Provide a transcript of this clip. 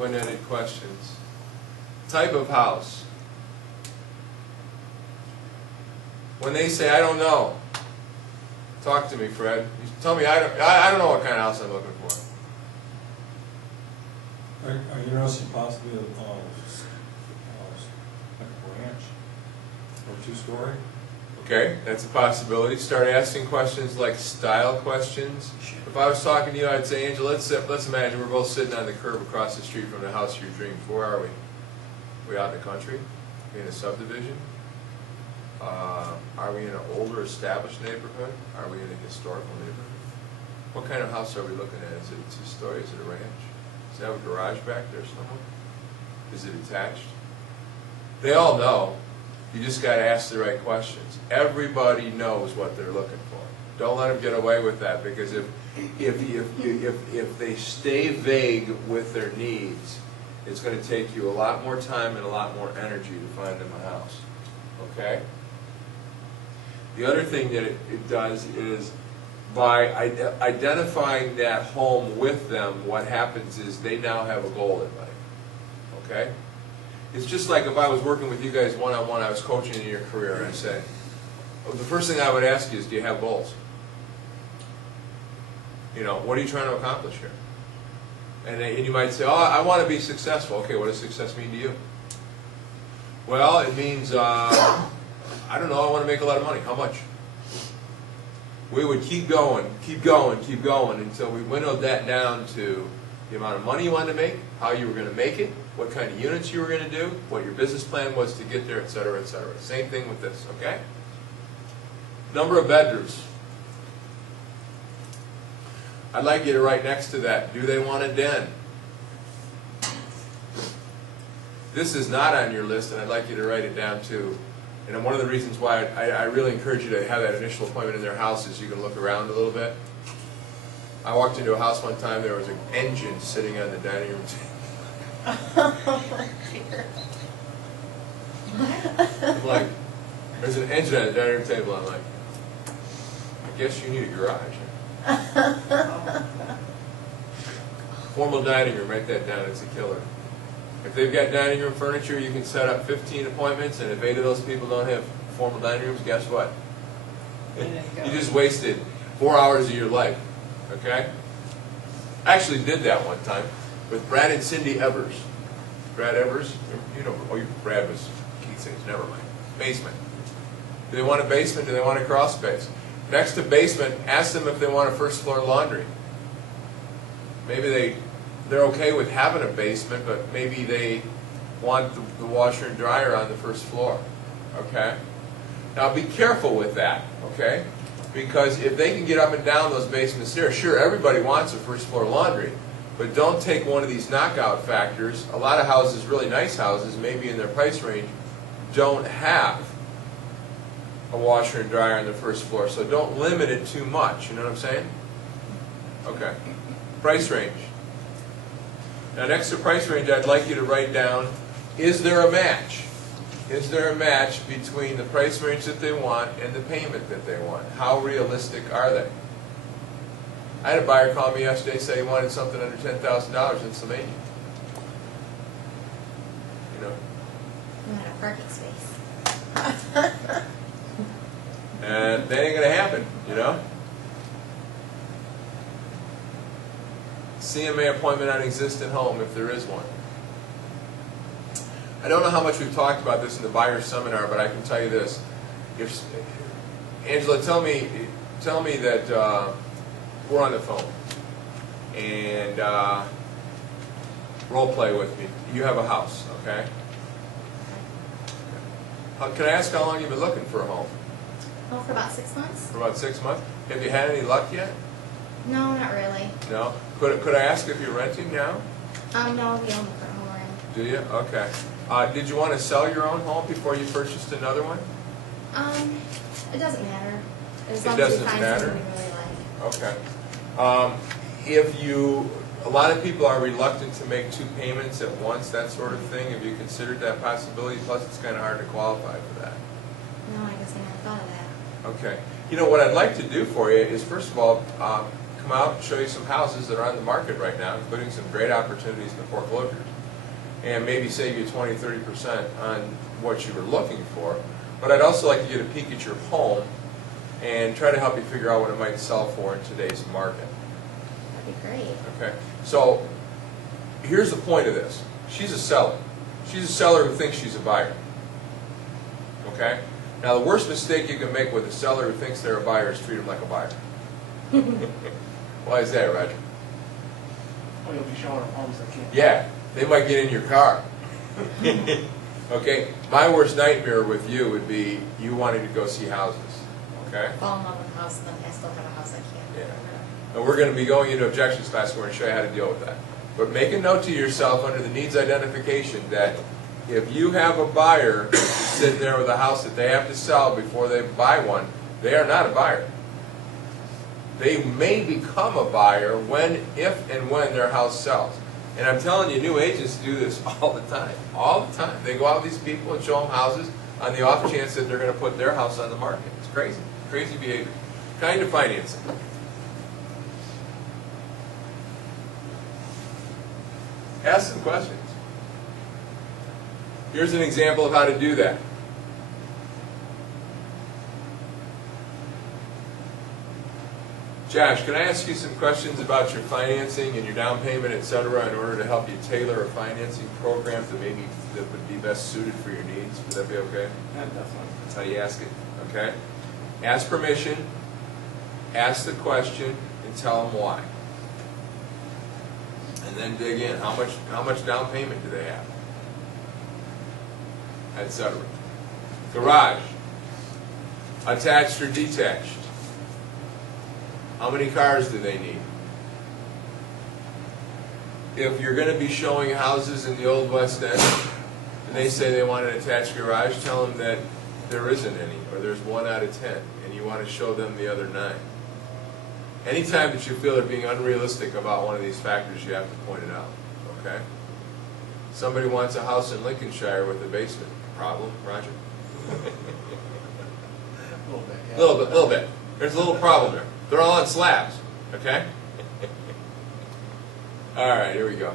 Open-ended questions. Type of house. When they say, I don't know, talk to me, Fred. You tell me, I don't know what kind of house I'm looking for. Are you interested possibly in like a ranch or two-story? Okay, that's a possibility. Start asking questions like style questions. If I was talking to you, I'd say, Angel, let's imagine we're both sitting on the curb across the street from the house of your dreams. Where are we? We out in the country? Are we in a subdivision? Are we in an older established neighborhood? Are we in a historical neighborhood? What kind of house are we looking at? Is it a two-story? Is it a ranch? Does it have a garage back there somewhere? Is it attached? They all know. You just got to ask the right questions. Everybody knows what they're looking for. Don't let them get away with that, because if they stay vague with their needs, it's going to take you a lot more time and a lot more energy to find them a house. Okay? The other thing that it does is, by identifying that home with them, what happens is they now have a goal in mind. Okay? It's just like if I was working with you guys one-on-one, I was coaching in your career, and I said, the first thing I would ask you is, do you have goals? You know, what are you trying to accomplish here? And you might say, oh, I want to be successful. Okay, what does success mean to you? Well, it means, I don't know, I want to make a lot of money. How much? We would keep going until we winnowed that down to the amount of money you wanted to make, how you were going to make it, what kind of units you were going to do, what your business plan was to get there, etc., etc. Same thing with this, okay? Number of bedrooms. I'd like you to write next to that, do they want a den? This is not on your list, and I'd like you to write it down too. And one of the reasons why I really encourage you to have that initial appointment in their house is you can look around a little bit. I walked into a house one time, there was an engine sitting on the dining room table. Oh my dear. I'm like, there's an engine on the dining room table. I'm like, I guess you need a garage. Formal dining room, write that down, it's a killer. If they've got dining room furniture, you can set up 15 appointments, and if 8 of those people don't have formal dining rooms, guess what? You just wasted 4 hours of your life, okay? I actually did that one time with Brad and Cindy Evers. Brad Evers, you know, Brad was Keith's age, never mind. Basement. Do they want a basement? Do they want a crawl space? Next to basement, ask them if they want a first floor laundry. Maybe they're okay with having a basement, but maybe they want the washer and dryer on the first floor. Okay? Now be careful with that, okay? Because if they can get up and down those basement stairs, sure, everybody wants a first floor laundry, but don't take one of these knockout factors. A lot of houses, really nice houses, maybe in their price range, don't have a washer and dryer on the first floor, so don't limit it too much. You know what I'm saying? Okay. Price range. Now next to price range, I'd like you to write down, is there a match? Is there a match between the price range that they want and the payment that they want? How realistic are they? I had a buyer call me yesterday, say he wanted something under $10,000 in Sylvania. You know? Not a parking space. And that ain't going to happen, you know? CMA appointment on existing home, if there is one. I don't know how much we've talked about this in the buyer seminar, but I can tell you this. If, Angela, tell me that we're on the phone, and role play with me. You have a house, okay? Can I ask how long you've been looking for a home? Oh, for about 6 months? For about 6 months? Have you had any luck yet? No, not really. No? Could I ask if you're renting now? No, we own the current home we're in. Do you? Okay. Did you want to sell your own home before you purchased another one? It doesn't matter. As long It as we doesn't find matter? something we really like. Okay. A lot of people are reluctant to make 2 payments at once, that sort of thing. Have you considered that possibility? Plus, it's kind of hard to qualify for that. No, I guess I never thought of that. Okay. You know, what I'd like to do for you is, first of all, come out and show you some houses that are on the market right now, including some great opportunities in the foreclosures, and maybe save you 20–30% on what you were looking for. But I'd also like to get a peek at your home and try to help you figure out what it might sell for in today's market. That'd be great. Okay, so here's the point of this. She's a seller. She's a seller who thinks she's a buyer. Okay? Now the worst mistake you can make with a seller who thinks they're a buyer is treat them like a buyer. Why is that, Roger? Well, you'll be showing them homes they can't. Yeah, they might get in your car. Okay? My worst nightmare with you would be you wanting to go see houses. Okay? Fall in love with a house and then I still have a house I can't. Yeah. And we're going to be going into objections class. We're going to show you how to deal with that. But make a note to yourself under the needs identification that if you have a buyer who's sitting there with a house that they have to sell before they buy one, they are not a buyer. They may become a buyer if and when their house sells. And I'm telling you, new agents do this all the time. All the time. They go out with these people and show them houses on the off chance that they're going to put their house on the market. It's crazy. Crazy behavior. Kind of financing. Ask some questions. Here's an example of how to do that. Josh, can I ask you some questions about your financing and your down payment, etc., in order to help you tailor a financing program that would be best suited for your needs? Would that be okay? Yeah, definitely. That's how you ask it. Okay? Ask permission, ask the question, and tell them why. And then dig in. How much down payment do they have? Etc. Garage. Attached or detached? How many cars do they need? If you're going to be showing houses in the Old West End, and they say they want an attached garage, tell them that there isn't any, or there's 1 out of 10, and you want to show them the other 9. Anytime that you feel they're being unrealistic about one of these factors, you have to point it out, okay? Somebody wants a house in Lincolnshire with a basement. Problem, Roger? A little bit, yeah. Little bit. There's a little problem there. They're all on slabs, okay? All right, here we go.